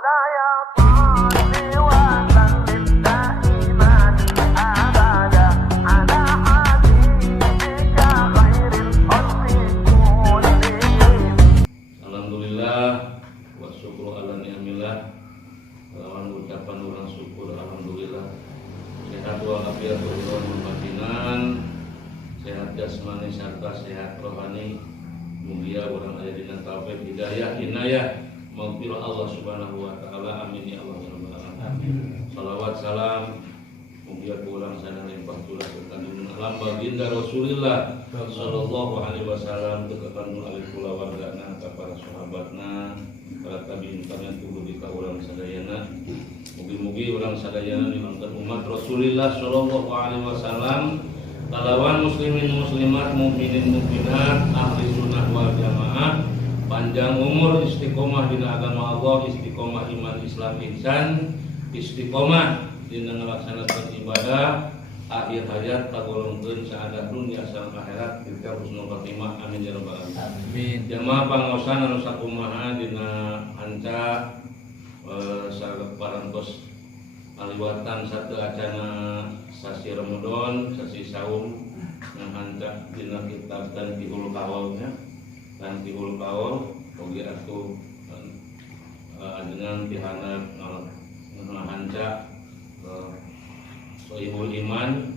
Alhamdulillah wa syukru ala ni'amillah. Lawan ucapan orang syukur alhamdulillah. Sehat walafiat wa batinan, sehat jasmani serta sehat rohani. Mugia orang ada dengan taufik hidayah inayah maghfirah Allah Subhanahu wa taala. Amin ya Allah ya rabbal alamin. Shalawat salam mugia kurang sana limpah turah kandungan alam baginda Rasulullah sallallahu alaihi wasallam kekandung alif kula wargana ka para sahabatna para tabiin kami kudu di urang sadayana. Mugi-mugi urang sadayana dimangkat umat Rasulullah sallallahu alaihi wasallam kalawan muslimin muslimat mukminin mukminat ahli sunnah wal jamaah panjang umur istiqomah dina agama Allah istiqomah iman Islam ihsan istiqomah dina ngalaksanakeun ibadah akhir hayat kagolongkeun saadat dunya sareng akhirat kita husnul khotimah amin ya rabbal alamin. Amin. Jamaah pangaosan anu sakumaha dina hanca saparantos aliwatan satu acana sasi Ramadan, sasi saum yang hanca dina kitab dan Tihul Qawaulnya dan Tihul Qawaul oge atuh ajengan tihana hanca Sohibul Iman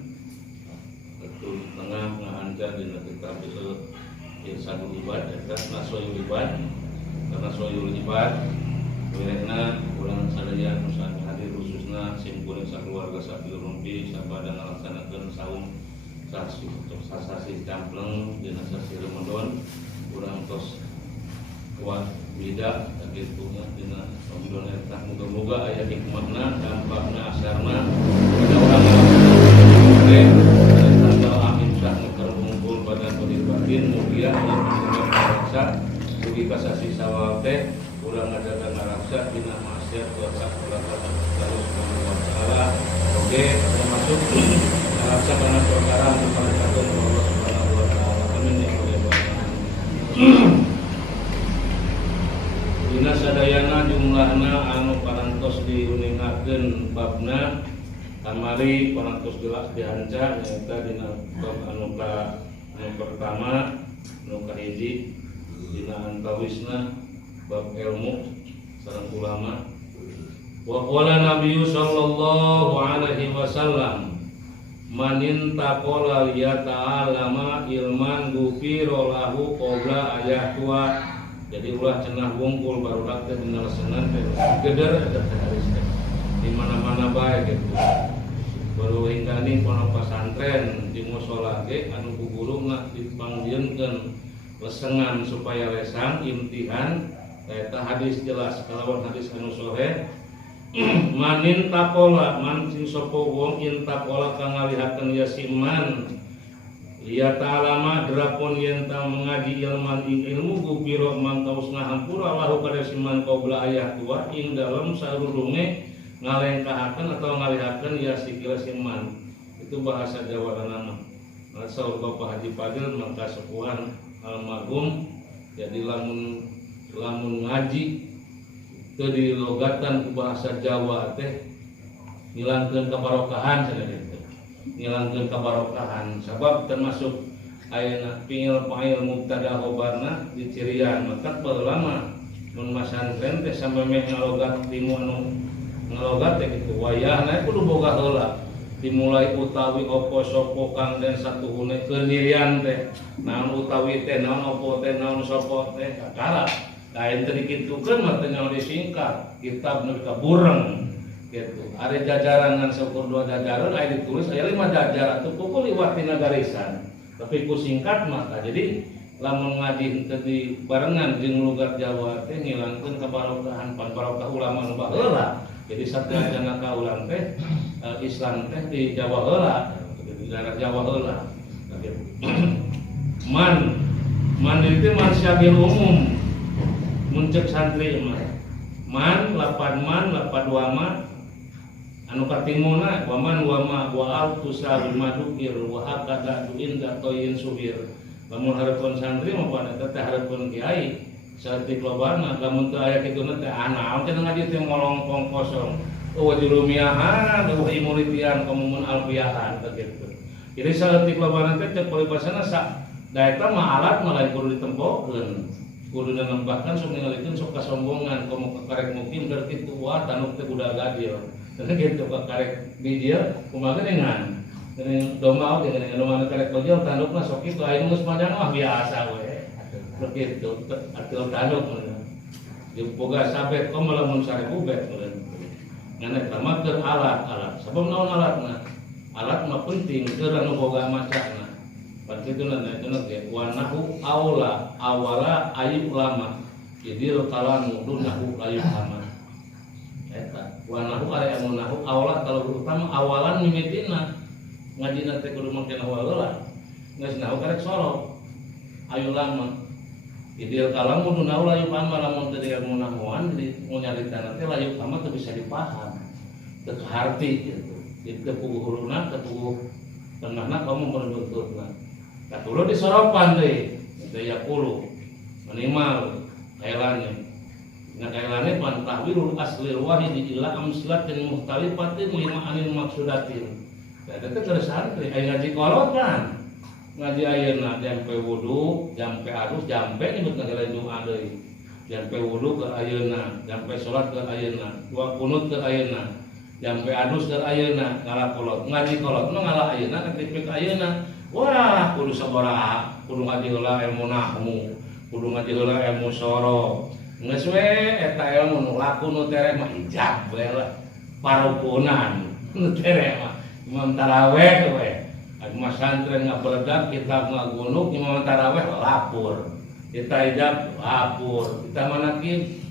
betul tengah ngahanca dina kitab itu Irsadul Ibad eta Sohibul Ibad karena Sohibul Ibad wirekna urang sadaya nu hadir khususna simkuring sakeluarga sabil rumpi sabada ngalaksanakeun saum sasi campleng dina sasi Ramadan urang tos kuat bida kitu dina Ramadan eta muga-muga aya hikmahna dampakna asarna pada urang tanggal amin sah ngumpul pada kodir batin mugia aya ngaraksa mugi kasasi sawal teh urang ngadaga ngaraksa dina maksiat kuasa Allah Subhanahu wa taala oge termasuk ngaraksa kana perkara anu paling Allah Subhanahu wa taala amin ya rabbal alamin. Dina sadayana jumlahna anu parantos diuningakeun babna kamari parantos jelas dihanca nyaeta dina bab anu pertama anu kahiji dina antawisna bab ilmu sareng ulama. Wa qala Nabi sallallahu alaihi wasallam man intaqala liyata'allama ilman ghufira lahu qabla ayatua. Jadi ulah cenah wungkul barudak teh dina lesengan teh geder eta teh haris teh di mana-mana bae gitu. Baru hingga pondok pesantren di mushola ge anu ku guruna dipanggieunkeun lesengan supaya lesang imtihan eta hadis jelas kalawan hadis anu sahih manin taqola man sing sapa wong intaqola kang ngalihakeun yasiman liya ta'alama drapon yen ta mengaji ilman ing ilmu gupiro mangkaus ngahampura lahu kada siman qabla ayah tua ing dalam sarurunge ngalengkahakeun atau ngalihakeun ya sikil siman itu bahasa Jawa nama. Saur Bapak Haji Fadil mangka sepuhan almarhum jadi lamun ngaji teu dilogatan ku bahasa Jawa teh ngilangkeun kabarokahan cenah ngilangkeun kabarokahan sabab termasuk ayeuna fiil fa'il mubtada khobarna dicirian maka baheula mun masantren teh sampe meh ngalogat timu anu ngalogat teh kitu wayahna kudu boga heula dimulai utawi opo sopo kang den satuhune keundirian teh naon utawi teh naon opo teh naon sopo teh kakara lain teh dikitukeun mah teh nyaho disingkat kitab nu kabureng gitu. Ada jajaran ngan syukur dua jajaran aya ditulis aya 5 jajaran teu pukul liwat tina garisan. Tapi ku singkat maka jadi lamun ngaji teu di barengan jeung logat Jawa teh ngilangkeun kabarokahan pan barokah ulama nu baheula. Jadi satriajana ka ulang teh Islam teh di Jawa heula, di daerah Jawa heula. Man itu man syagil umum. Mun ceuk santri mah. Man lapan wama anu katimuna waman wama wa al-tusawi madukir wa hakada inda toyin subir. Lamun hareupeun santri mah pada teh hareupeun kiai saeutik lobana lamun teu aya kituna teh anaon cenah ngaji teh molongpong kosong. Oh di rumiahan, imuritian, komumun alfiahan begitu. Jadi saeutik lobana teh teu paribasana sak da eta mah alat mah lain kudu ditempokeun. Kudu nembahkan sok ningalikeun sok kasombongan komo karek mukim berarti tu wah tanuk teh budak gadil. Teh kitu karek di dia kumaha geuningan. Geuning domba oge geuning domba karek bojol tandukna sok kitu aya geus padang mah biasa we. Begitu atur tanduk meureun. Boga sabet kom lamun 1000 bet meureun. Ngan eta mah keur alat-alat. Sabab naon alatna? Alat mah penting keur anu boga macana. Partituna naetuna ge wa nahu aula awala ayub lama. Jadi kalamu dunahu ayub lama. Eta wa nahu aya anu nahu aula kalau utama awalan mimitina. Ngajina teh kudu make nahu heula. Geus nahu karek sorok. Ayu lama. Ideal kalamu dunahu ayub lama lamun teu ilmu nahuan jadi mun nyarita teh ayub lama teu bisa dipaham. Teu kaharti gitu. Itu puguh huruna teu puguh tengahna kamu menuntutna. Katulo disoropan deh, itu ya puluh minimal kailane. Nah kailane pantahwirul asli wahid ila amslatin muhtalifatin lima anil maksudatin. Jadi itu terus santri, ayo ngaji kolot kan, ngaji ayeuna jampe wudu, jampe adus, jampe nyebut negara doa deui. Jampe wudu ke ayeuna, jampe sholat ke ayeuna, dua kunut ke ayeuna, jampe adus ke ayeuna, ngalah kolot, ngaji kolot, ngalah ayeuna, ketipik ayeuna. Wah, kudu sabaraha, kudu ngaji heula ilmu nahwu, kudu ngaji heula ilmu soro. Geus we eta ilmu nu laku nu tere mah ijab we lah. Parukunan nu tere mah imam taraweh we. Anu masantren ngabeledak kitab ngagunuk imam taraweh lapur. Kita ijab lapur, kita manakib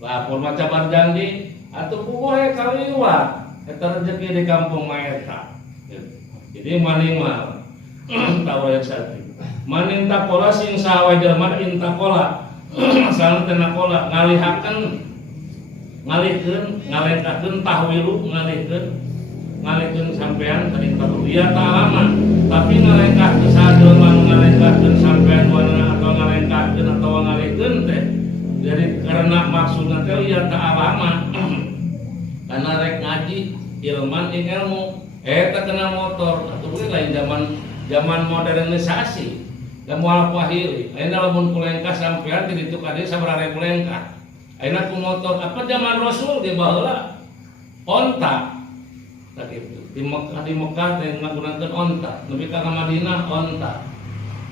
lapur maca barjandi atuh puguh kaliwat. Eta rezeki di kampung mah eta. Jadi maning mah tahu yang satu. Manin takola sing sawe jelema intakola. Asal teh nakola ngalihkeun ngalengkakeun tahwilu ngalihkeun sampean tadi tahu dia ta'alama. Tapi ngalengkakeun sajelema ngalengkakeun sampean wana atau ngalengkakeun atau ngalihkeun teh. Jadi karena maksudna teh ya ta'alama. Karena rek ngaji ilman ing ilmu eta kena motor atuh lain zaman modernisasi dan mual pahili ayeuna lamun kulengka sampean di ditu ka dieu sabaraha kulengka ayeuna ku motor apa zaman Rasul ge baheula onta tah kitu di Mekah teh ngagunakeun onta nepi ka Madinah onta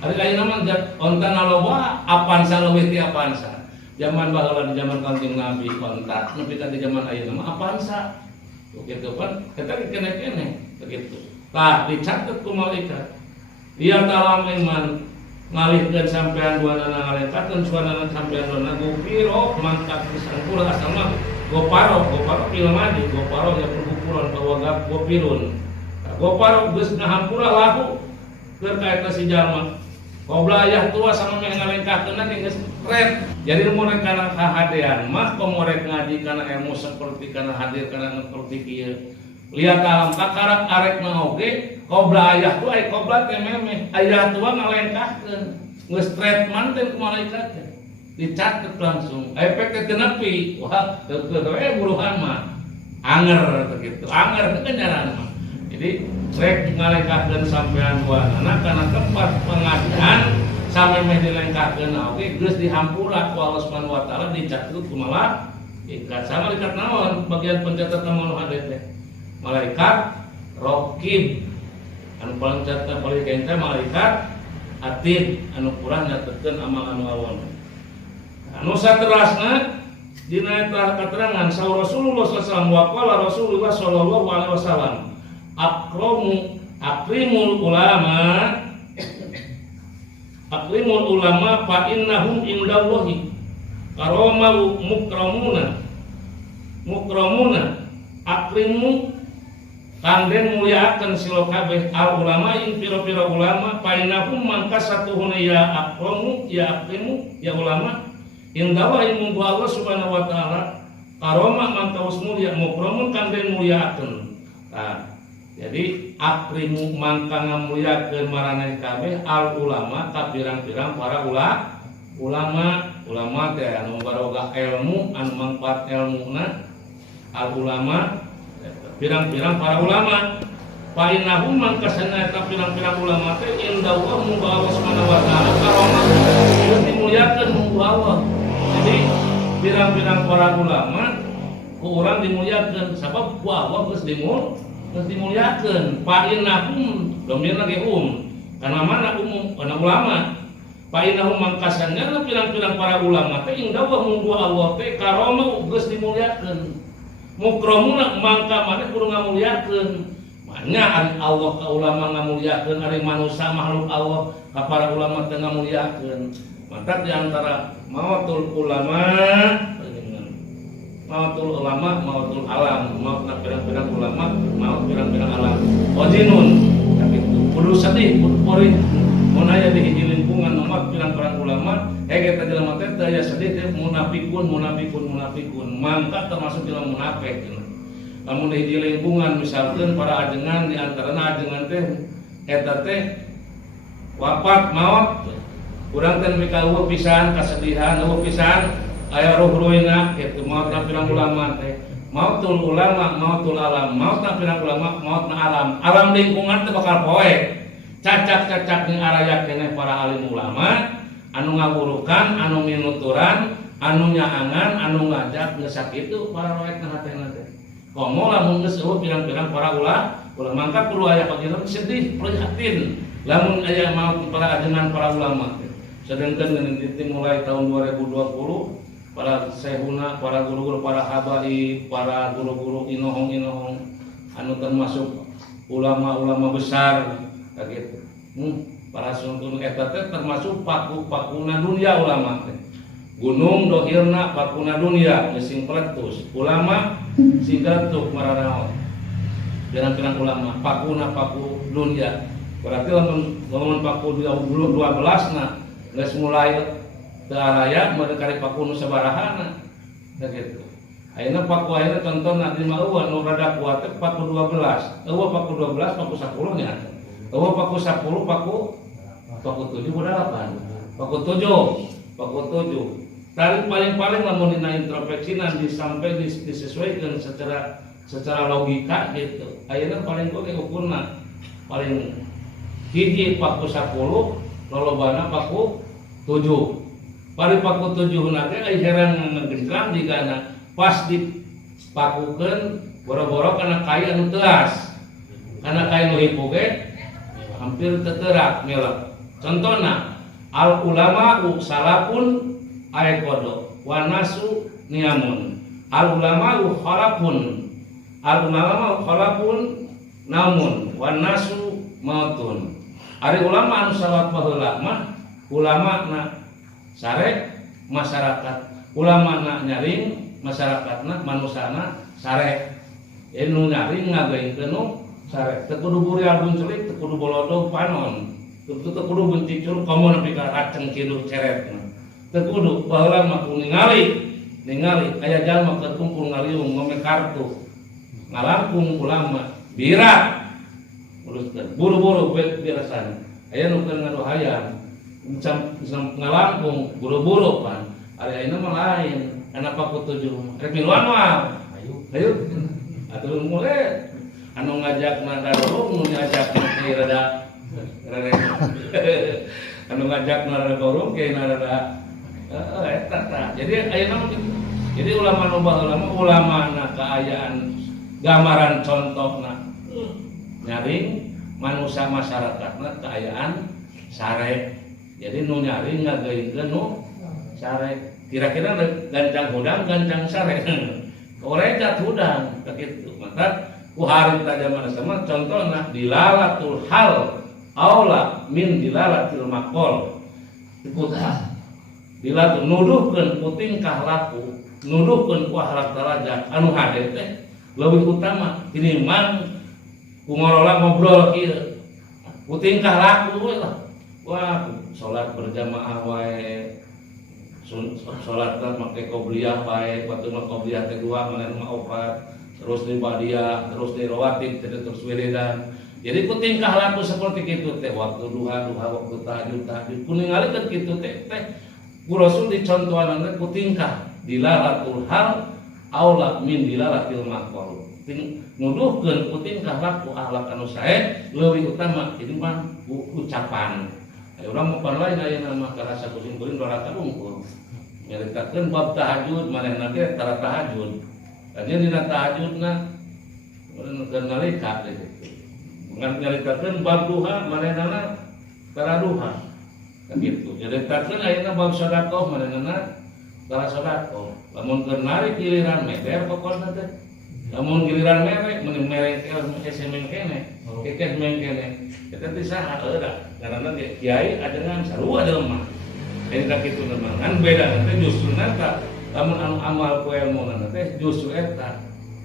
ari ayeuna mah onta naloba apansa leuwih ti apansa zaman baheula di zaman Kanjeng Nabi onta nepi ka di zaman ayeuna mah apansa kitu pan eta kene-kene begitu tah dicatet ku malaikat dia talam iman ngalihkeun sampean duanana ngalengkakeun suanana sampean duanana gopiro mangkat disangkula asal mah goparo pilmadi goparo ya pergupuran bahwa gopirun goparo geus ngahampura lahu keur ka eta si jalma qoblayah tua sama meh ngalengkakeunna geus red jadi mun kana kahadean mah komorek ngaji kana ilmu seperti kana hadir kana seperti kieu lihat alam kakarak arek na oge kobra ayah tu ay kobra teh memeh ayah tua ngalengkahkeun geus treatment teh ku malaikat teh dicatet langsung efek teh nepi wah teu we buruhan mah anger begitu anger teh kenyaran mah jadi rek ngalengkahkeun sampean duanana kana tempat pengajian samemeh dilengkahkeun oge geus dihampura ku Allah Subhanahu wa taala dicatet ku malaikat sama dicat naon bagian pencatat naon hade teh malaikat rokib anu paling catat paling kente malaikat atid anu kurang nyatetkeun amal anu awon anu saterasna dina eta katerangan saur Rasulullah sallallahu alaihi wasallam wa qala Rasulullah sallallahu alaihi wasallam akrimul ulama fa innahum indallahi karomal mukramuna akrimu kangden muliakeun silo kabeh al ulama ing pira-pira ulama painahum mangka satuhuna ya akramu ya akrimu ya ulama indawa ilmu Allah Subhanahu wa taala karoma mangka mulia mukramun kangden muliakeun. Nah, jadi akrimu mangka ngamuliakeun maraneh kabeh al ulama ka pirang-pirang para ulama teh anu barokah ilmu anu mangfaat ilmuna. Al ulama pirang-pirang para ulama fa innahum mangkasana eta pirang-pirang ulama teh indallah muga Allah Subhanahu wa taala karomah geus dimuliakeun muga Allah. Jadi pirang-pirang para ulama ku urang dimuliakeun sabab ku Allah geus dimuliakeun. Fa innahum domirna ge kana mana umum kana ulama. Fa innahum mangkasana pirang-pirang para ulama teh indallah muga Allah teh karomah geus dimuliakeun. Mukramuna mangka maneh kudu ngamuliakeun. Manya ari Allah ka ulama ngamuliakeun, ari manusia makhluk Allah ka para ulama teh ngamuliakeun. Mantap di antara mautul ulama, mautul alam, maut pirang-pirang ulama, maut pirang-pirang alam. Wajinun, tapi kudu sedih, kudu perih. Mun aya di hiji lingkungan umat pirang-pirang ulama, eta jelema teh aya sedih teh munafikun, mangka termasuk jelema munafik. Lamun di hiji lingkungan misalkeun para ajengan di antarana ajengan teh eta teh wafat maot, urang teh mika eueuh pisan kasedihan, eueuh pisan aya ruh-ruhina kitu maot pirang ulama teh. Mautul ulama, mautul alam, maut pirang ulama, maut alam. Alam lingkungan teh bakal poe. Cacak-cacak ning araya keneh para alim ulama anu ngawurukan, anu minuturan, anu nyaangan, anu ngajak geus sakitu para roek na hatena teh. Komo lamun geus eueuh pirang-pirang para ulama mangka kudu aya pageureum sedih, prihatin. Lamun aya maut para ajengan para ulama teh. Sedengkeun mulai tahun 2020 para sehuna, para guru-guru, para habaib, para guru-guru inohong-inohong anu termasuk ulama-ulama besar gitu. Para suntun eta teh termasuk paku-pakuna dunia ulama teh. Gunung dohirna pakuna dunia geus peletus. Ulama sigatuk maranaon. Pirang-pirang ulama pakuna paku dunia. Berarti lamun paku 12 na geus mulai teu araya meureun paku nu sabarahana. Gitu. Ayeuna paku ayeuna contohna di mauan nu rada kuat teh paku 12. Eueuh paku 12, paku 10 nya. Eueuh paku 10, paku 7 berapa? Paku 7. Tari paling-paling lamun dina introspeksinan sampai disesuaikan secara logika gitu. Ayeuna paling oge ukurna paling hiji paku 10, lolobana paku 7. Bari paku 7 na teh aya herang ngegejrang digana pas dipakukeun boro-boro kana kai anu teuas. Kana kai nu hipo ge hampir teterak mela. Contohna al ulama salapun ayqodo wa nasu niamun. Al ulama khalaqun. Al ulama khalaqun namun wa nasu mautun. Ari ulama anu salaf baheula mah ulama na sare masyarakat. Ulama na nyaring masyarakatna manusana sare. Enu nyaring ngagaengkeun nu sare. Teu kudu burial bunculik, teu kudu bolodog panon. Teu kudu buntik curug komo nepi ka raceng ciduk ceretna. Teu kudu baheula mah kudu ningali aya jalma keur kumpul ngaliung ngome kartu. Ngalangkung ulama bira. Uruskeun buru-buru birasan. Aya nu keur ngadu hayam. Ngalangkung buru-buru pan. Ari ayeuna mah lain. Kana paku 7. Rek miluan mah. Ayo. Atuh mulai anu ngajak nada dorong, anu ngajak nanti rada anu ngajak nada dorong kayak nada eta. Jadi ulama na keayaan gambaran contohna nyaring manusia masyarakatna keayaan sare. Jadi nu nyaring ngagaengkeun nu sare. Kira-kira gancang hudang, gancang sare. Korekat hudang begitu. Maka ku harita zaman sama contohna dilalatul hal aula min dilalatil maqol. Ikuta dilalatul nuduhkeun ku tingkah laku, nuduhkeun ku akhlak darajat anu hade teh leuwih utama tinimbang ku ngorola ngobrol kieu. Ku tingkah laku we lah. Wah, salat berjamaah wae. Salat make qobliyah bae, waktu mah qobliyah teh 2 meuneun mah 4, terus di badiah, terus di rawatib, terus wiridan. Jadi ku tingkah laku seperti kitu teh waktu duha, waktu tahajud. Ku ningalikeun kitu teh ku Rasul dicontohan ku tingkah dilalatul hal aula min dilalatil maqal. Nuduhkeun ku tingkah laku akhlak anu sae leuwih utama tinimbang ucapan. Urang mah lain aya nama karasa kuring-kuring dorata unggul. Nyaritakeun bab tahajud manehna teh tara tahajud. Kajian dina tahajudna urang keur nalika kitu. Ngan nyaritakeun bab duha manehna tara duha. Kan kitu. Nyaritakeun ayeuna bab sedekah manehna tara sedekah. Lamun keur narik giliran meter pokona teh. Lamun giliran merek mun merek SMN kene, kekeh men kene. Eta teh saha eueuh karena kiai ajengan sarua jelema. Eta kitu mah kan beda teh justru nata lamun anu amal ku ilmu teh justru eta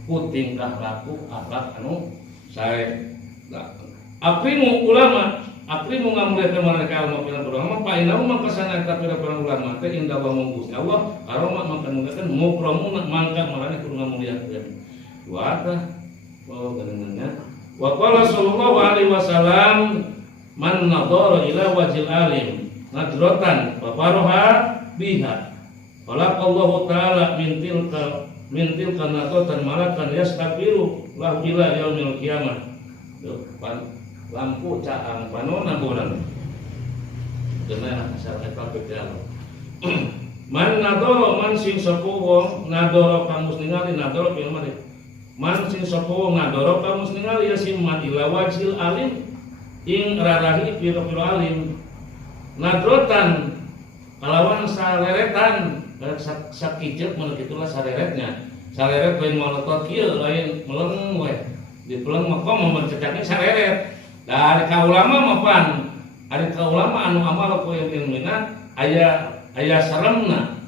ku tingkah laku akhlak anu sae. Akrimu ulama, akrimu ngamulkeun mereka ilmu piran ulama, pa inna mangkasana eta piran ulama teh indah wa munggus Allah aroma mangkan mukramun mangka marane kudu ngamuliakeun. Wata bahwa kedengarannya wa qala sallallahu alaihi wasallam man nadhara ila wajhil alim nadratan wa faraha biha falaqallahu ta'ala min tilka nadratan malakan yastaqiru lahu ila yaumil qiyamah. Lampu caang panona bonan dena asal eta begal man nadhara man sing sapuh nadhara kamus ningali nadhara piye mah man sing sapa ngadoro kamus ningali ya simman ila wajhil alim ing rarahi pira-pira alim nadrotan kalawan saleretan sakijeut mun kitulah sareretnya saleret lain malotot kieu lain meleng we di peleng mah komo mencecaknya saleret dari kaulama mah pan ari kaulama anu amal ku ilmina aya saremna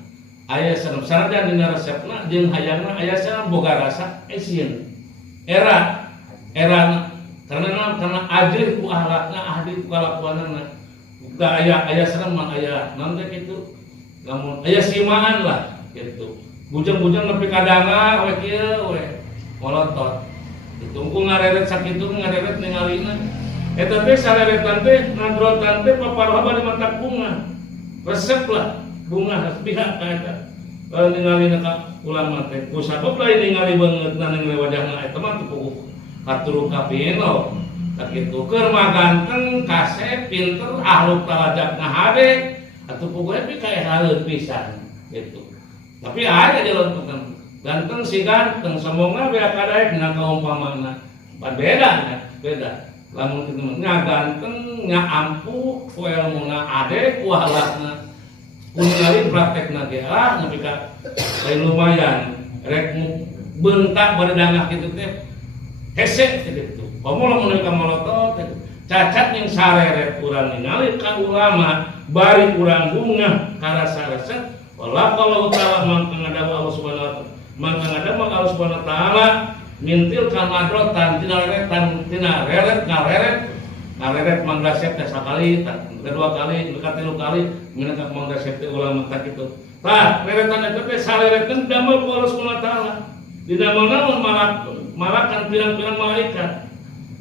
aya sareng dina resepna jeung hayangna aya sareng boga rasa esin era karena ajrih ku akhlakna ahli ku kalakuanna da aya sareng mah aya naon teh kitu lamun aya simaan lah kitu bujang-bujang nepi kadanga we kieu we molotot ditunggu ngareret sakitu ngareret ningalina eta teh saleretan teh nadrotan teh paparoha bari mata bunga resep lah bunga pihak kaeta ningali ka ulama teh ku sabab lain ningali beungeut ningali wajahna eta mah teu katuru kapino sakitu keur mah ganteng kasep pinter ahluk talajak ngahade atuh pokoe pi kae haeun pisan gitu tapi aya jelontokan ganteng si ganteng semoga bea kadaek na kaumpamana beda lamun kitu mah ganteng nya ampuh ku ilmuna ade ku akhlakna ningali praktekna ge nepi ka lain lumayan rek bentak berdangah kitu teh hese kitu komo lamun ka molotot cacat yang sareret urang ningali ka ulama bari urang bunga karasa resep wala kalau taala mangkangadawa Allah Subhanahu wa taala mangkangadawa Allah Subhanahu wa taala mintil ka madrotan tina reret ngareret mangga resep teh sakali kedua kali katilu kali minangka mangga resep teh ulama tak kitu tah reretan eta teh saleretkeun damel ku Allah Subhanahu wa taala dina naon malakan pirang-pirang malaikat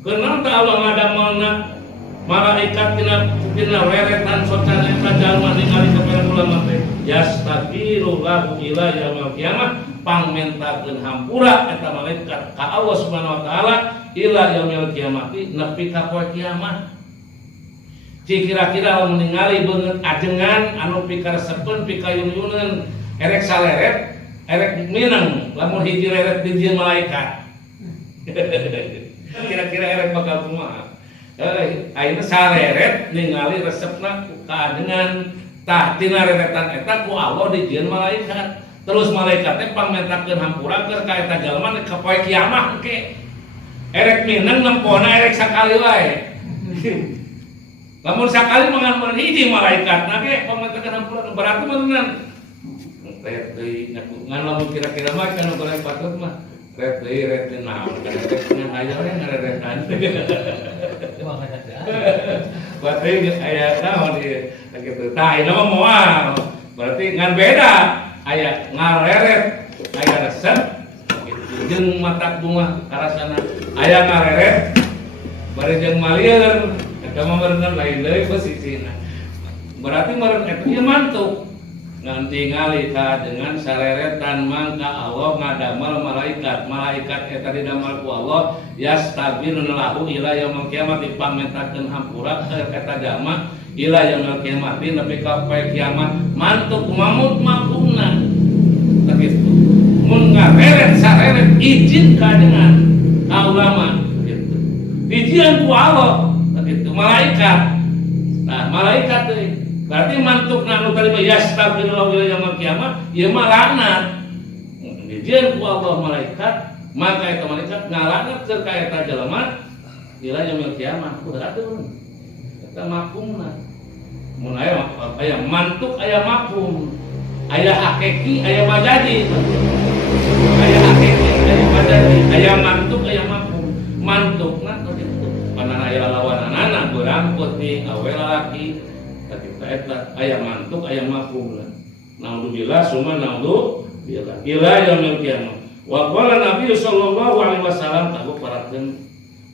keunang teh Allah ngadamelna malaikat tina reretan socan eta jalma ningali saperang ulama teh yastaghfiru lahu ila yaumil qiyamah pangmentakeun hampura eta malaikat ka Allah Subhanahu wa taala ila yaumil qiyamati nepi ka poe kiamat. Kira-kira lamun ningali beungeut ajengan anu pikaresepeun pikayun-yuneun erek saleret erek minang lamun hiji reret di dieu malaikat. Kira-kira erek bakal kumaha? Ayeuna saleret ningali resepna ka ajengan tah tina reretan eta ku Allah di dieu malaikat. Terus malaikat teh pangmentakeun hampura keur ka eta jalma ka poe kiamat engke. Erek minang nempona erek sakali wae. Lamun sakali mangan hiji malaikat nage pangmentakeun hampura berarti beneran. Ret deui ngan lamun kira-kira mah kana boleh patut mah. Ret deui naon kana ngan aya we ngareretan. Berarti aya naon ieu kitu. Tah ieu mah moal. Berarti ngan beda aya ngareret aya resep jeung mata bunga karasana aya ngareret bari jeung malieur eta mah bener lain deui posisina berarti meureun eta ieu mantuk nganti ngalika dengan sareretan mangka Allah ngadamel malaikat eta didamel ku Allah yastabirun lahu ila yaumil kiamat dipamentakeun hampura eta jalma ila yaumil kiamat nepi ka poe kiamat mantuk mamut mafumna kitu mun ngareret sareret izin kadengan ulama gitu izin ku Allah kitu malaikat nah malaikat teh berarti mantuk nanu kali yastabirullahu ila yaumil kiamat ieu mah laknat dijieun ku Allah malaikat maka eta malaikat ngalaknat keur ka eta jelema ila yaumil kiamat kudu atuh eta mafhumna mun aya mantuk aya mafhum aya hakiki aya majazi aya hakiki aya majazi aya mantuk aya mafhum mantukna kitu panana aya lawanana beurang putih awe lalaki eta aya mantuk aya mafhum naudzubillah summa naudzubillah ila yaumil kiamat wa qala nabi sallallahu alaihi wasallam tabu parakeun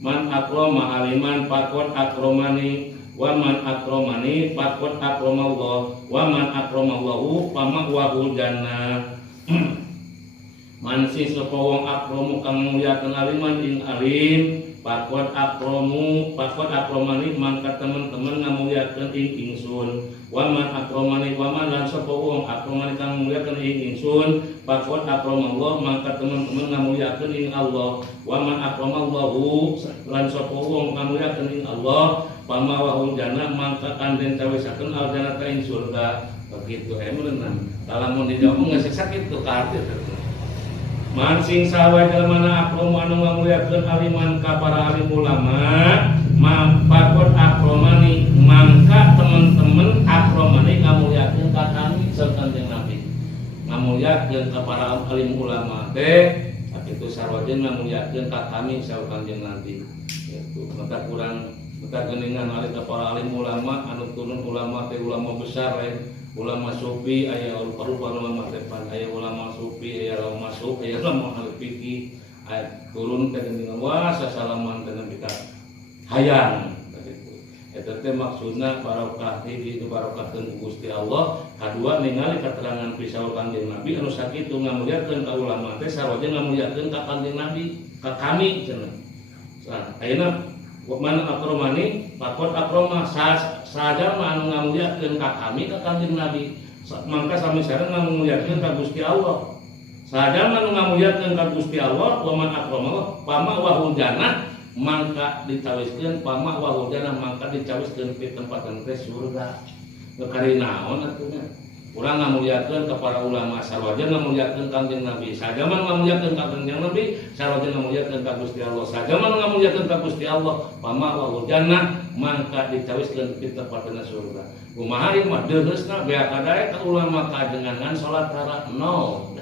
man akrama aliman faqad akramani wa man akramani faqad akramallah wa man akramallahu fama'wahu jannah man si sapa wong akramu kang muliakeun aliman ing alim Pakot akramani mangka teman-teman ngamuliakeun ing ingsun. Waman akramani waman lan sapa wong akramani kang muliakeun ing ingsun. Pakot akramallah mangka teman-teman ngamuliakeun ing Allah. Waman akramallahu lan sapa wong ngamuliakeun ing Allah. Pamawahu jannah mangka kanden cawisakeun al jannah ka ing surga. Begitu emeunna. Lamun dijawab geus sakit tuh ka arti. Mansing sawa jelmana akromu anu ngamuliakeun aliman ka para alim ulama mapakot akromani mangka teman-teman akromani ngamuliakeun ka kami sareng Nabi ngamuliakeun ka para alim ulama teh kitu sarwajen ngamuliakeun ka kami sareng Nabi kitu mata kurang mata geuningan ari ka para alim ulama anu turun ulama teh ulama besar ulama sufi aya rupa-rupa ulama depan aya ulama sufi aya ulama sufi aya ulama fikih aya turun teh dengan wah sasalaman dengan kita hayang begitu eta teh maksudna barokah di barokahkeun Gusti Allah kadua ningali keterangan pisau Kanjeng Nabi anu sakitu ngamuliakeun ka ulama teh sareng ngamuliakeun ka Kanjeng Nabi ka kami cenah nah ayeuna mana akromani pakot akroma saja anu ngamuliakeun ka kami ka Kanjeng Nabi mangka sami sareng ngamuliakeun ka Gusti Allah saja anu ngamuliakeun ka Gusti Allah wa man akroma pama wa jannah mangka dicawiskeun pama wa jannah mangka dicawiskeun di tempatan teh surga kari naon atunya urang ngamuliakeun ka para ulama sarwaja ngamuliakeun Kanjeng Nabi sajaman ngamuliakeun ka Kanjeng Nabi sarwaja ngamuliakeun ka Gusti Allah sajaman ngamuliakeun ka Gusti Allah pama wa jannah mangka dicawiskeun di tempatna surga kumaha ieu mah deuheusna bea kadae ka ulama kajenengan salat tara no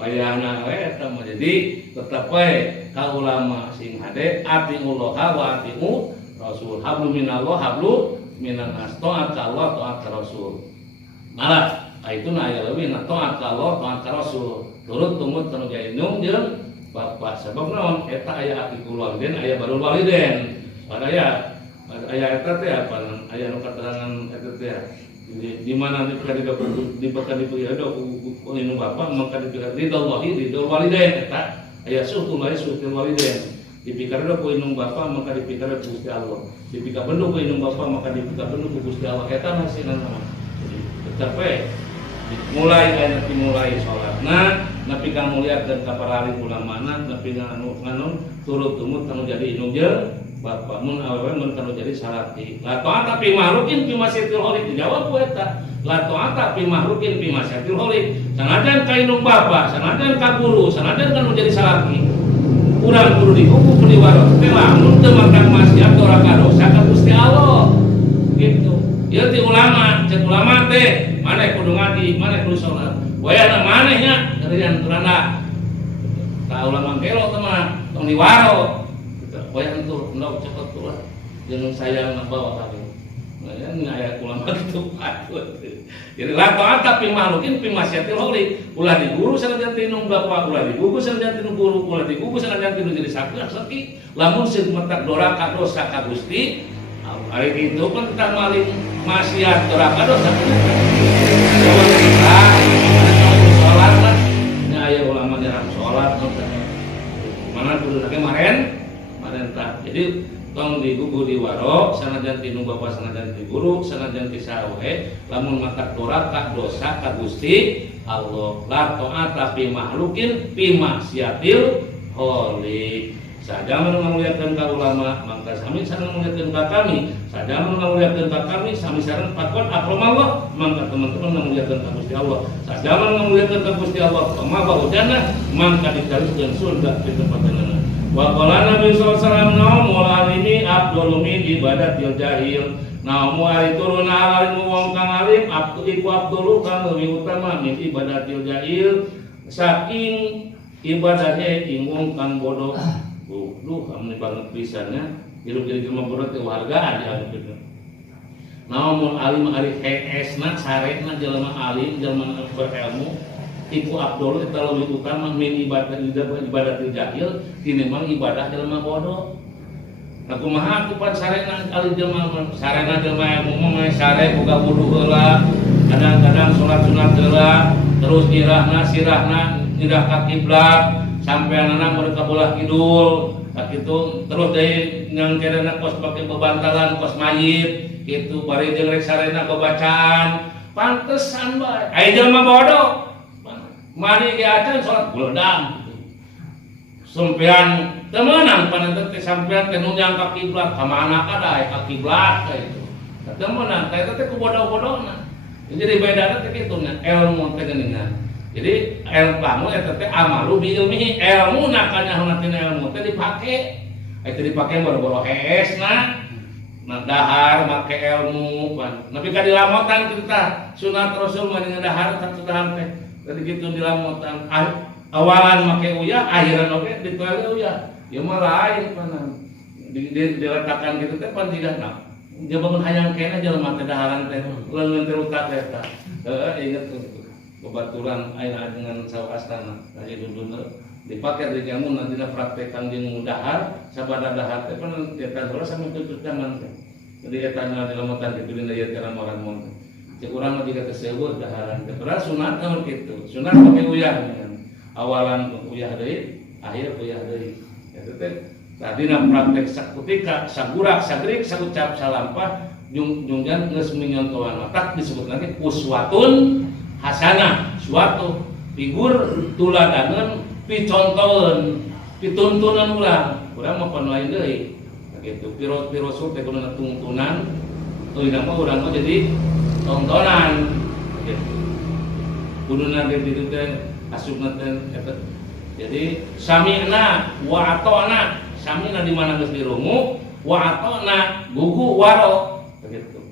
payahna we eta mah jadi tetep we ka ulama sing hade atiullah wa atiu rasul hablu minallah hablu minan nas taat ka Allah taat ka Rasul malah itu na aya leuwih na taat ka Allah taat ka Rasul turut tumut tanu jainung jeung bapak sebab naon eta aya atiqul walidain aya barul walidain padaya aya eta teh apa aya nu katerangan eta teh di mana dibakar dipilih ku indung bapak maka dipilih ridallahi ridul walidain eta aya suhul walidain dipikir ku indung bapa maka dipikir ku Gusti Allah dipikir bendu ku indung bapa maka dipikir bendu ku Gusti Allah eta hasilna nama tetep mulai aya dimulai salatna nepi ka muliakeun ka para alim ulamana nepi nganu turut tumut kanu jadi indung jeung bapa mun awewe mun kanu jadi salati la ta'ata fi mahrukin fi masyatil holik dijawab ku eta la ta'ata fi mahrukin fi masyatil holik sanajan ka indung bapa sanajan ka guru sanajan kanu jadi salati urang kudu dihukum di waros teh lamun teu makan maksiat ora kadosa ka Gusti Allah gitu ieu ti ulama cek ulama teh maneh kudu ngaji maneh kudu salat wayana maneh nya ngerian turana ka ulama kelo teh mah tong diwaro gitu wayana tuh ndok cepet tuh lah jeung sayang bawa kami nya aya ulama kitu jadi la ta'ata fi mahlukin fi masyatil holik ulah diguru sanajan tinung bapa ulah digugu sanajan tinung guru ulah digugu sanajan tinung jadi sakti lamun sing metak doraka dosa ka Gusti Hari itu kan kita maling maksiat neraka dosa. Coba kita sholat lah. Ini ayah ulama jarang sholat. Mana kudu kemarin tak. Jadi tong digugu di waro, sanajan tinu bapak sanajan ti guru, sanajan ti sawe, lamun mata torat ka dosa ka Gusti Allah. La ta'ata fi makhlukin fi maksiatil khaliq. Saja menguliakan ka ulama, maka sami sareng menguliakan ka kami. Saja menguliakan ka kami, sami sareng pakon akramallah, maka teman-teman menguliakan ka Gusti Allah. Saja menguliakan ka Gusti Allah, maka udana, maka ditariskeun surga di tempat tenana. Wa qala Nabi sallallahu alaihi wasallam naumul alimi afdalu min ibadatil jahil. Naumu ari turun alim wong kang alim iku afdalu kang leuwih utama min ibadatil jahil saking ibadahnya ing wong kang bodoh. Duh, amne banget pisannya hidup jadi jelema bodoh teh wargaan ya gitu. Naumul alim ari esna saretna jelema alim jelema berilmu iku abdul eta leuwih utama min ibadah jahil tinimbang ibadah jelema bodoh. Nah kumaha atuh pan sarena kali jelema sarena jelema ngomong sare boga wudu heula, kadang-kadang salat sunat heula, terus sirahna nyirah ka kiblat sampeanana meureun ka belah kidul, kitu terus deui nyangkerana kos pake bebantalan kos mayit kitu bari jeung rek sarena babacaan pantesan bae aya jelema bodoh. Mari diacan sholat buledang sampean temenang panentet teh sampean teh nu nyang ka kiblat ka mana kada ka kiblat teh itu temenang teh teh ku bodoh-bodohna. Jadi bedana teh kitu nya ilmu teh geuningan. Jadi ilmu eta teh amalu bi ilmihi ilmu nakanya tina ilmu teh dipake eta dipake boro-boro heesna nah dahar make ilmu pan nepi ka dilamotan kita sunat rasul mah dahar tak dahar teh tadi gitu dilamotan awalan make uyah akhiran oge dituele uyah ya mah lain panan diletakkan gitu teh pan tidak nak jabangun hayang kena jelema teh daharan teh leungeun teh utak eta inget babaturan aya dengan sawo astana kaji duduna dipake di ilmu nanti praktekan jeung dahar sabada dahar teh pan eta heula sampe tutup zaman teh jadi eta nya dilamotan kitu dina ieu teh ramalan mon cek urang mah jika tersebut daharan teh padahal sunat kan kitu sunat pake uyah awalan uyah deui akhir uyah deui eta teh tadina praktek sakutika sagurak sagrik sagucap salampah jungjan geus minyontoan tak disebut lagi uswatun hasanah suatu figur tuladaneun picontoeun pituntunan urang mah pan lain deui kitu piro teh kudu tuntunan urang mah urang mah jadi tontonan gitu. Kuduna gitu teh asupna teh eta. Jadi sami'na wa ata'na. Sami'na di mana geus dirungu, wa ata'na gugu waro begitu.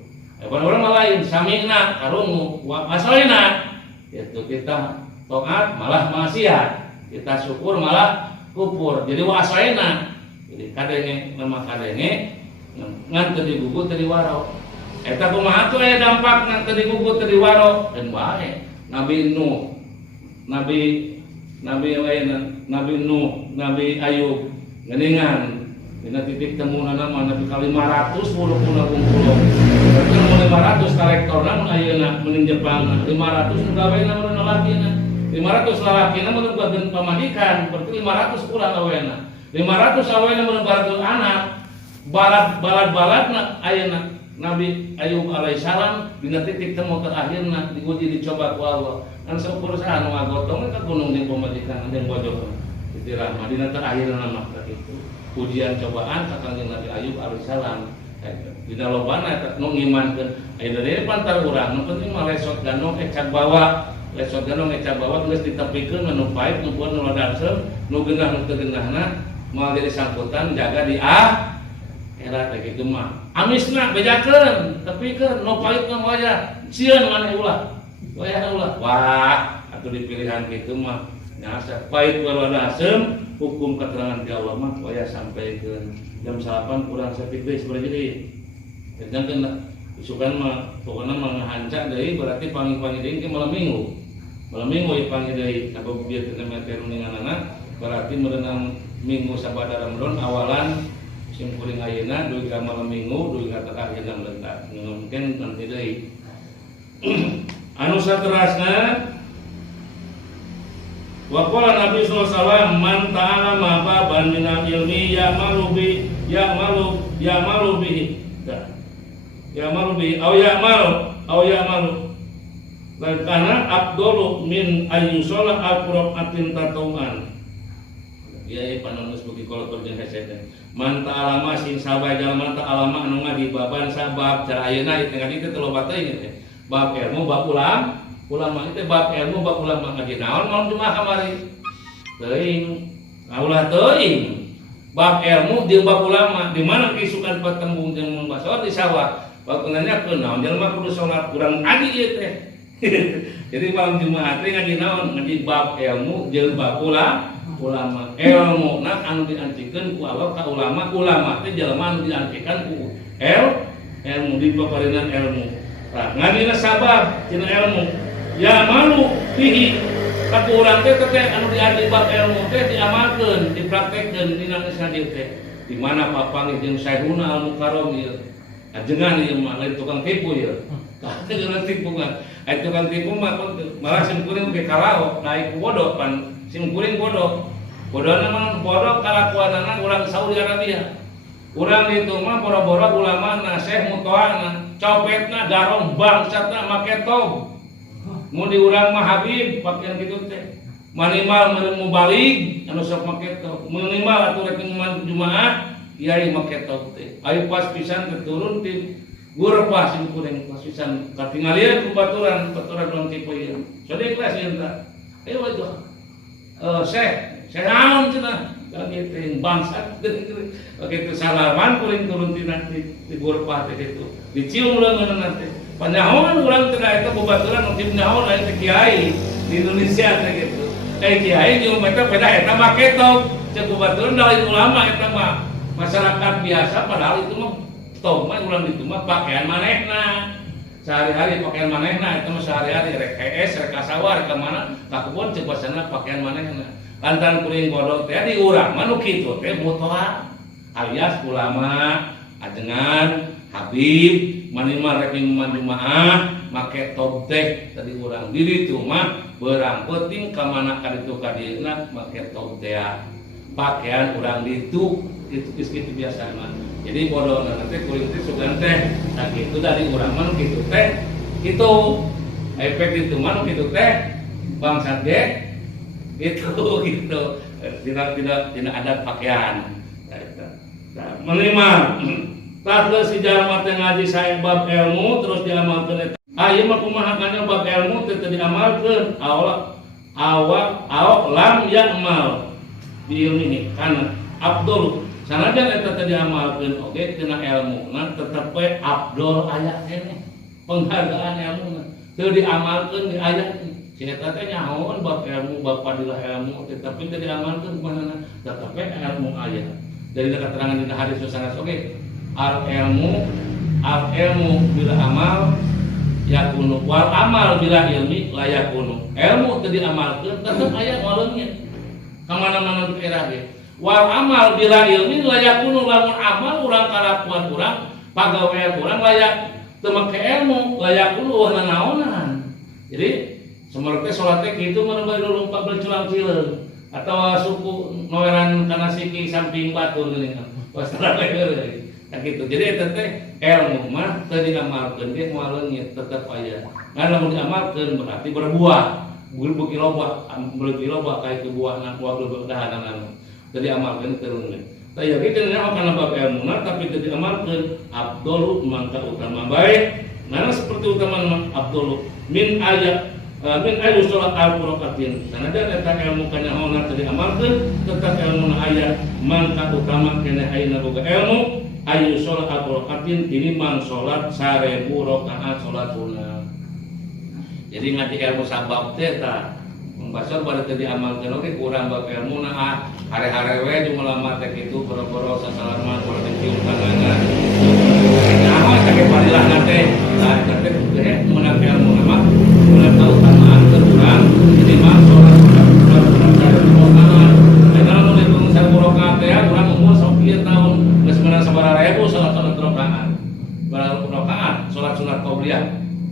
Urang mah lain sami'na karungu wa asalna. Itu kita taat malah maksiat. Kita syukur malah kufur. Jadi wa asalna. Jadi kadenge lemah kadenge ngan teu digugu teu diwaro. Eta kumaha tuh aya dampakna teu digugu teu diwaro dan bae. Nabi Nuh, Nabi Nuh, Nabi Ayub geuningan dina titik temunana mah nepi ka 500 wuluhna kumpul. Berarti 500 kolektorna mun ayeuna meuning Jepang 500 gawena mun lalakina. 500 lalakina mun bageun pamajikan berarti 500 kurang awena. 500 awena mun 400 anak. Balad-baladna ayeuna Nabi Ayub alaihissalam dina titik temu terakhirna diuji dicoba ku Allah. Kan saperusaha anu ngagotong ka gunung di pamajikan jeung bojog. Istilah dina terakhirna mah kitu. Ujian cobaan ka Kangjeng Nabi Ayub alaihissalam. Dina lobana eta nu ngimankeun aya dari pantar urang nu penting mah lesot ganong ecak bawa. Lesot ganong ecak bawa geus ditepikeun nu pait nu buat nu ladarseum nu geunah nu teu geunahna moal jadi sangkutan jaga di era teh kitu mah. Amisna bejakeun, tepikeun nu pait mah wayah sieun maneh ulah. Wayah ulah. Wah, atuh dipilihan kitu mah nyasa pait walana asem hukum keterangan ti Allah mah wayah sampaikeun. Jam 8 kurang saeutik deui sabaraha deui. Jangan usukan mah pokona mah ngahanca deui berarti pangi-pangi deui ke malam Minggu. Malam Minggu ieu pangi deui sabab bieu teu meter ninganana berarti merenang Minggu sabada Ramadan awalan sim kuring ayeuna dugi ka malam minggu dugi ka teka ayeuna melentak mungkin nanti deui anu saterasna wa qala Nabi sallallahu alaihi wasallam man ta'allama baban minal ilmi ya'malu bihi aw ya'malu karena abdulu min ayyusola al-qur'atin tatauan ya panonus bagi kolot jeung heseden man ta'alama sing sabab jalma ta'alama anu ngadi baban sabab cara ayeuna teh ngadi teh loba teuing teh bab ilmu bab ulama itu bab ilmu bab ulama ngadi naon malam Jumat kamari teuing ulah teuing bab ilmu jeung bab ulama di mana keisukan patembung jeung membasor di sawah bab nanya naon jalma kudu salat urang adi ieu teh jadi malam Jumat teh ngaji naon ngaji bab ilmu jeung bab ulama ilmu na anu diancikeun ku Allah ka ulama teh jelema anu diancikeun ku ilmu di paparinan ilmu tah ngadina sabab tina ilmu ya malu fihi ka urang teh anu diarti bab ilmu teh diamalkeun dipraktekkeun dina sadir teh di mana papang jeung Syekhuna al-Mukarram ieu ajengan ieu mah lain tukang tipu ieu tah teh tipu kan ai tukang tipu mah malah sim kuring ge kalao naik bodoh pan sim kuring bodoh mah bodoh kalakuanana urang Saudi Arabia urang ditu mah boro-boro ulama na Syekh mutoana copetna garong bangsatna make tob mun di urang mah Habib pakaian kitu teh minimal mubalig anu sok make tob minimal atuh rek Jumaah ieu make tob teh aya pas pisan keturun ti gurpa sim kuring pas pisan katingalieun ku baturan non tipe ieu sode kelas ieu tah ayo waduh Syekh naon cenah kami teh bangsat oke teh salaman kuring turun tina di gurpa teh kitu dicium leungeunna teh panyahoan urang teh eta babaturan nu nyahoan aya teh kiai di Indonesia teh kitu kiai di umum eta beda eta make tob cek babaturan dari ulama eta mah masyarakat biasa padahal itu mah tob mah urang ditu mah pakaian manehna sehari-hari pakaian manehna itu mah sehari-hari rek es rek kasawar rek ka mana ka kebon cek basana pakaian manehna lantaran kuring bodoh teh di urang mah nu kitu teh mutoa alias ulama ajengan Habib minimal rek Jumaah make tob teh tadi urang di ditu mah beurang penting ka mana ka ditu ka dieuna make tob teh pakaian urang ditu itu kitu biasa mah jadi bodoh nanti kuring teh sugan teh sakitu dari urang mah kitu teh kitu efek ditu mah kitu teh bangsat ge gitu tidak ada pakaian minimal tah si jalma teh ngaji sae bab ilmu terus diamalkeun eta ieu mah kumaha kana bab ilmu teh diamalkeun awak lam ya'mal di ilmihi kana abdul sanajan eta teh diamalkeun oge tina ilmuna tetep we abdul aya keneh penghargaan ilmuna teu diamalkeun di aya si eta teh nyahoan bab ilmu bab fadilah ilmu tetapi teu diamalkeun kumanana tetapi ilmu aya dari keterangan dina hadis sanes oge al ilmu bila amal yakunu wal amal bila ilmi la yakunu ilmu teu diamalkeun tetep aya waleungnya ka mana-mana teu era ge wal amal bila ilmi la yakunu lamun amal urang kalakuan urang pagawean urang layak teu make ilmu la yakunu wah naonan jadi semerke salat teh kitu meureun dulu 14 culang cileung atawa suku noeran kana siki samping batur geuning wasara leeur kitu jadi eta teh ilmu mah teu diamalkeun ge moaleungnya tetep aya ngan lamun diamalkeun berarti berbuah beuki loba ka itu buahna buah dahanan teu diamalkeun terus tah ieu ge kana bab ilmuna tapi teu diamalkeun abdul mangka utama baik nah seperti utama abdul min ayu sholat al-qur'atin sanajan eta ilmu kanyahoana teu diamalkeun tetep ilmuna aya mangka utama keneh ayeuna boga ilmu ayu sholat al-qur'atin tinimbang sholat 1000 rakaat sholat sunah jadi ngaji ilmu sabab teh tah membasar pada teu diamalkeun oge kurang bab ilmuna hare-hare we jumlah teh kitu boro-boro sasalaman boro cium tanganna nyaho teh parilahna teh tah teh teh meunang ilmu mah meunang keutamaan kurang jadi mah sholat rakaat karena mun dihitung 1000 rakaat teh urang umur 10 tahun geus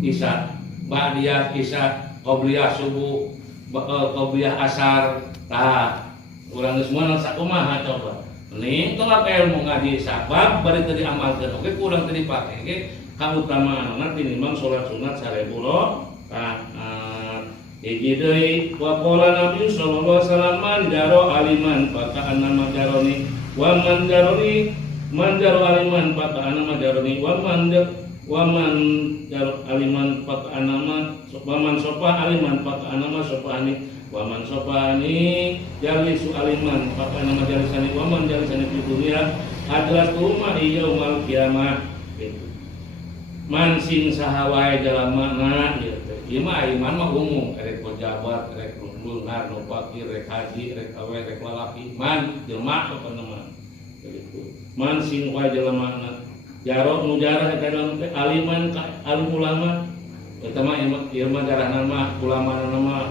isya, ba'diyah isya, qobliyah subuh, qobliyah asar. Tah urang geus meunang sakumaha coba. Ning tolak ilmu ngaji sabab bari teu diamalkeun oge kurang teu dipake ge kautamaanna tinimbang salat sunat 1000 rakaat. Hiji deui wa qala Nabi sallallahu alaihi wasallam man jaro aliman fa ka'anna majaroni wa man jaroni man jaro aliman fa ka'anna majaroni wa man jaro aliman fa ka'anna man sopa aliman fa ka'anna sopani waman sopani jalisu aliman maka nama jalisani waman jalisani di dunia adalah rumah yaumal kiamah gitu. Mansing sahawai dalam makna gitu. Ieu mah iman mah umum rek pejabat rek lunar nu fakir rek haji rek awe rek lalaki man jelema apa nama gitu. Mansing wae dalam makna jarok nu jarah eta dalam aliman alim ulama eta mah ieu mah jarahna mah ulama nama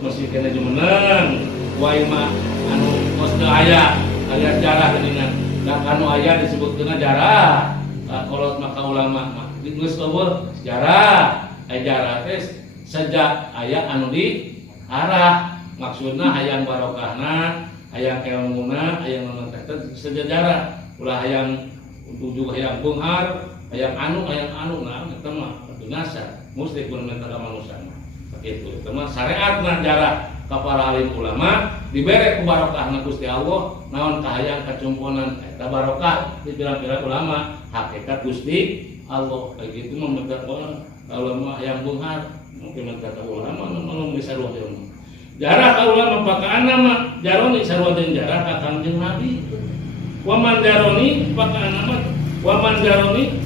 masih kena jumenang wae mah anu mos teu aya jarah geuningan da anu aya disebutkeun jarah kolot maka ulama mah geus eueuh jarah jarah teh sejak aya anu di arah maksudna hayang barokahna hayang ilmuna hayang naon teh sejarah ulah hayang ujug hayang beunghar hayang anu nah eta mah kudu nasa mesti kudu minta manusia itu teman syariatna jarah ka para alim ulama dibere ku barokahna Gusti Allah naon kahayang kacumponan eta barokah di pira-pira ulama hakikat Gusti Allah kayak gitu memegat ulama yang beunghar mungkin kata ulama anu bisa ruah ilmu jarah ka ulama pakaan nama jaroni sarua deui jarah ka Kangjeng Nabi waman jaroni pakaan nama waman jaroni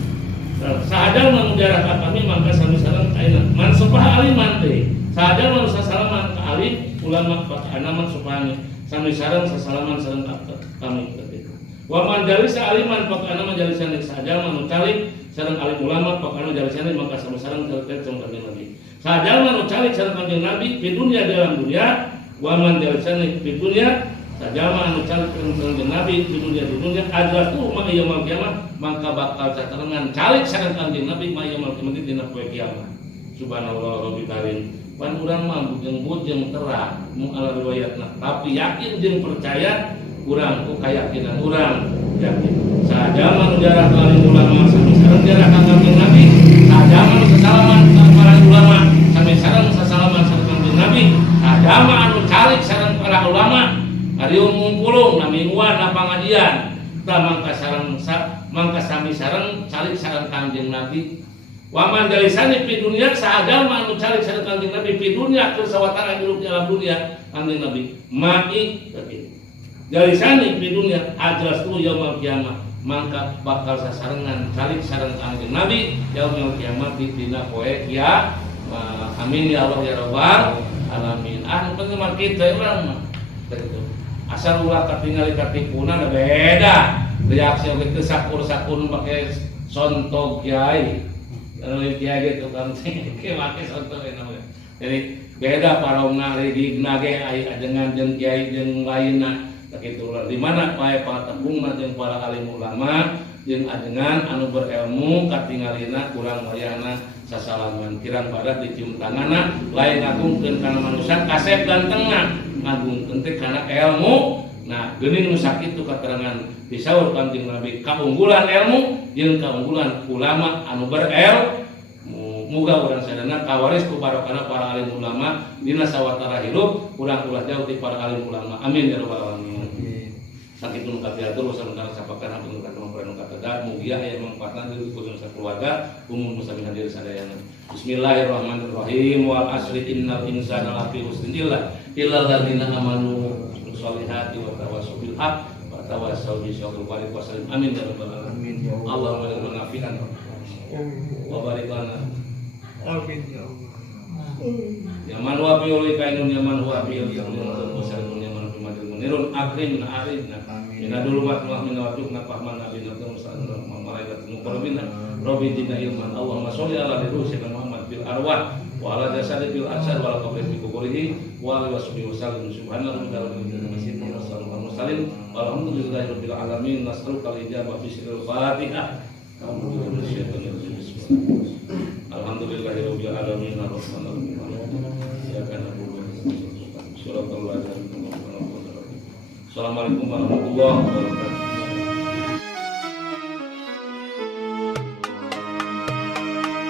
sahadal menjarah kami maka sami sareng kaina man supah aliman teh sahadal man sasalaman ka alim ulama pakana man supani sami sareng sasalaman sareng kami kitu wa man jalisa aliman pakana man jalisan sahadal man calik sareng alim ulama pakana jalisan maka sami sareng terkait jeung kanjeng Nabi sahadal man calik sareng kanjeng Nabi di dunia dalam dunia wa man jalisan di dunia sajama anu calik kanjeng Nabi di dunia adalah tuh maka yaumul kiamah maka bakal caterengan calik sareng kanjeng Nabi mah yaumul kiamah dina poe kiamat subhanallah rabbil alamin pan urang mah bujeng terang mu ala riwayatna tapi yakin jeung percaya urang ku kayakinan urang yakin sajama anu jarah ka ulama sami sareng jarah ka kanjeng Nabi sajama anu sasalaman ka para ulama sami sareng sasalaman sareng kanjeng Nabi sajama anu calik sareng para ulama ari ngumpulung na mingguan na pangadian tah mangka sami sareng calik sareng kanjeng Nabi waman jalisani fi dunya saagama anu calik sareng kanjeng Nabi fi dunya keur sawatara hirup di alam dunia kanjeng Nabi mai jalisani fi dunya ajrastu yaumul kiamah mangka bakal sasarengan calik sareng kanjeng Nabi yaumul kiamah di dina poe kiamat amin ya Allah ya rabbal alamin anu penting mah kitu urang mah asal ulah katingali katipuna da beda reaksi oge teu sakur-sakur make sontog kiai kiai gitu kan ke make sontog namanya jadi beda paraungna redigna ge aya ajengan jeung kiai jeung lainna sakitu di mana pae patebungna jeung para alim ulama jeung ajengan anu berilmu katingalina kurang wayahna sasalaman kirang badat dicium tanganna lain ngagungkeun kana manusia kasep gantengna ngagungkeun teh kana ilmu nah geuning nu sakitu katerangan disaur kanjeng Nabi kaunggulan ilmu jeung kaunggulan ulama anu berilmu muga urang sadana kawaris ku barokahna para alim ulama dina sawatara hirup urang ulah jauh ti para alim ulama amin ya rabbal alamin sakitu nu kapiatur sareng sapakan hatur kana mangparan katedak mugi aya mangpaatna di khusus keluarga umum muslimin hadir sadayana bismillahirrahmanirrahim wal asri innal insana lafi khusrin illa alladziina amanu sholihati wa tawassaw bil haqq wa tawassaw bis sabr wa wasallim amin ya rabbal alamin Allahumma lana nafi'an wa barik lana amin ya Allah ya man wa bi uli kainun ya man wa bi uli wasallim ya man bi madil munirun akrim na aridna ina dulu wa min wajhna fahman nabi sallallahu alaihi wasallam malaikatu muqarrabina rabbi dina ilman Allahumma sholli ala sayyidina Muhammad bil arwah wa ala jasadi bil asar wa ala qabri bi kuburihi wa ala wasbihi wasallim subhanallahi wa bihamdihi wasallim walhamdulillahi rabbil alamin nas'aluka al ijabah fi sirril fatihah. Alhamdulillahirabbil alamin arrahmanir rahim. Ya kana Assalamualaikum warahmatullahi wabarakatuh.